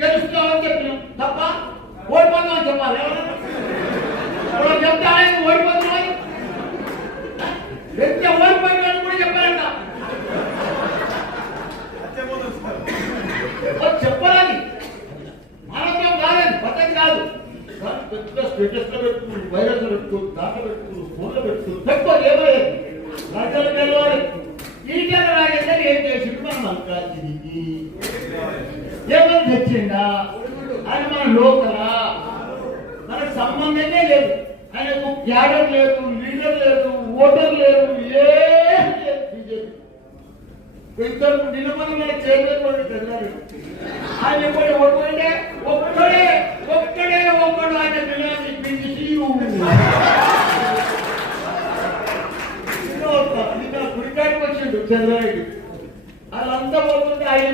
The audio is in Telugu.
గెలుస్తామని చెప్పినాం తప్ప ఓడిపోతామని చెప్పాలి. ఎవరు చెప్తే ఆయన ఓడిపోతున్నాడు, వ్యక్తి ఓడిపోయినాడు కూడా చెప్పారంట. చెప్పాలని మానవం కాదని పద్ధతి కాదు. పెద్ద స్టేటస్ లో పెట్టుకుని, వైరస్ లో పెట్టుకుని, దాంట్లో పెట్టుకుని, ఫోన్లో పెట్టుకుని పెట్టుకోవాలి. ఏమయ్యేది రాజ్యాలు గెలవాలి. ఈటల రాజేందర్ ఏం చేసిండు మనం మల్కాజికి? ఏమని తెచ్చిండా? ఆయన మన లోకలా? మనకు సంబంధమే లేదు. ఆయనకు క్యాడర్ లేదు, లీడర్ లేదు, ఓటర్ లేదు, ఏం లేదు. బీజేపీ ఇద్దరు నిలబడి మన చైర్మన్ చదివారు. ఆయన కూడా ఒక్కడే ఒక్కడే ఒక్కడే ఒక్కడు ఆయన పిల్లల్ని పిలిచి గుడికాడికి వచ్చిండు చంద్రరెడ్డి. వాళ్ళంతా పోతుంటే ఆయన